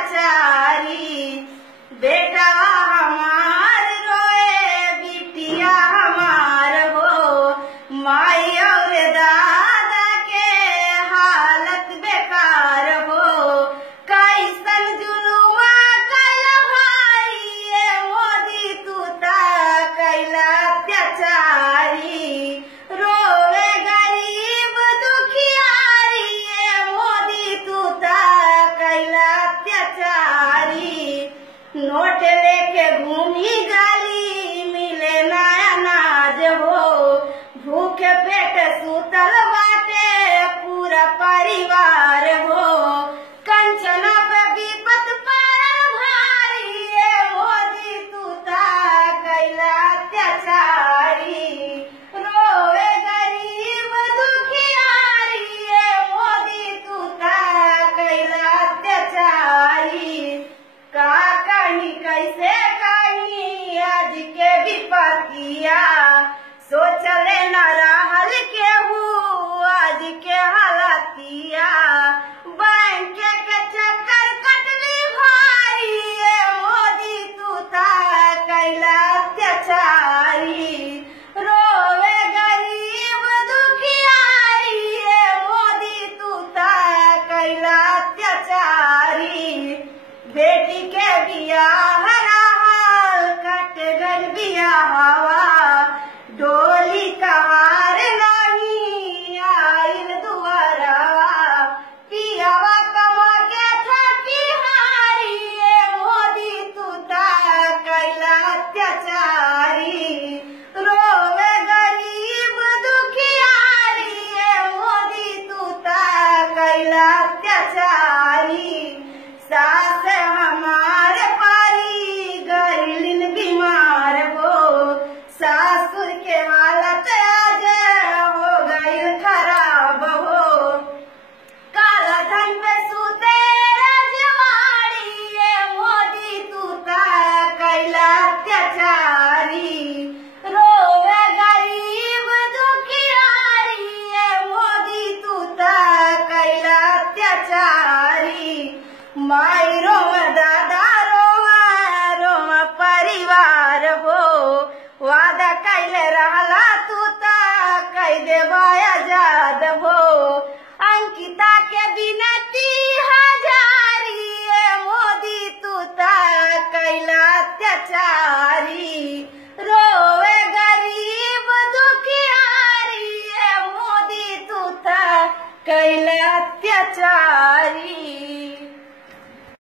अत्याचारी। बेटा हमार रोए बिटिया हमार हो, माई और दादा के हालत बेकार हो। कैसन जुलुमा कैला भारी ये मोदी तू ता कैला अत्याचारी। रोवे गरीब दुखियारी ये मोदी तू ता कैला अत्याचारी। नोट लेके घूमी गाली मिले ना अनाज हो, भूखे पेट सुतल बाटे पूरा परिवार हो। कंचना पे विपत पड़ल भारी ये मोदी तू ता कैला अत्याचारी। रोवे गरीब दुखियारी ये मोदी तू ता कैला अत्याचारी। का कहीं कैसे कहीं आज के विपतिया, सोचले न रहल केहू आज के हालतिया। बैंक के चक्कर कटली भारी ये मोदी तू ता कैला अत्याचारी। रोवे गरीब दुखियारी ये मोदी तू ता कैला अत्याचारी। बेटी के बियाह रहल कट गइल बियाहवा, डोली कहार नहीं आइल दुआरवा। पियावा कमा के थकी हारी ये मोदी तू ता कैला अत्याचारी। रोवे गरीब दुखियारी ये मोदी तू ता कैला अत्याचारी। सास हमार पारी गरीलिन बीमार हो, सासुर के हालत आज हो गई खराब हो। काला धन पे सूते रजवाड़ी ये मोदी तू ता कैला अत्याचारी। रोवे गरीब दुखियारी ये मोदी तू ता कैला अत्याचारी। माई रोवा दादा रोवा रोवा परिवार हो, वादा कैले रहला तू ता कह देबा आजाद हो। अंकिता के बिनती हजारी ये मोदी तू ता कैला अत्याचारी। रोवे गरीब दुखियारी ये मोदी तू ता कैला अत्याचारी।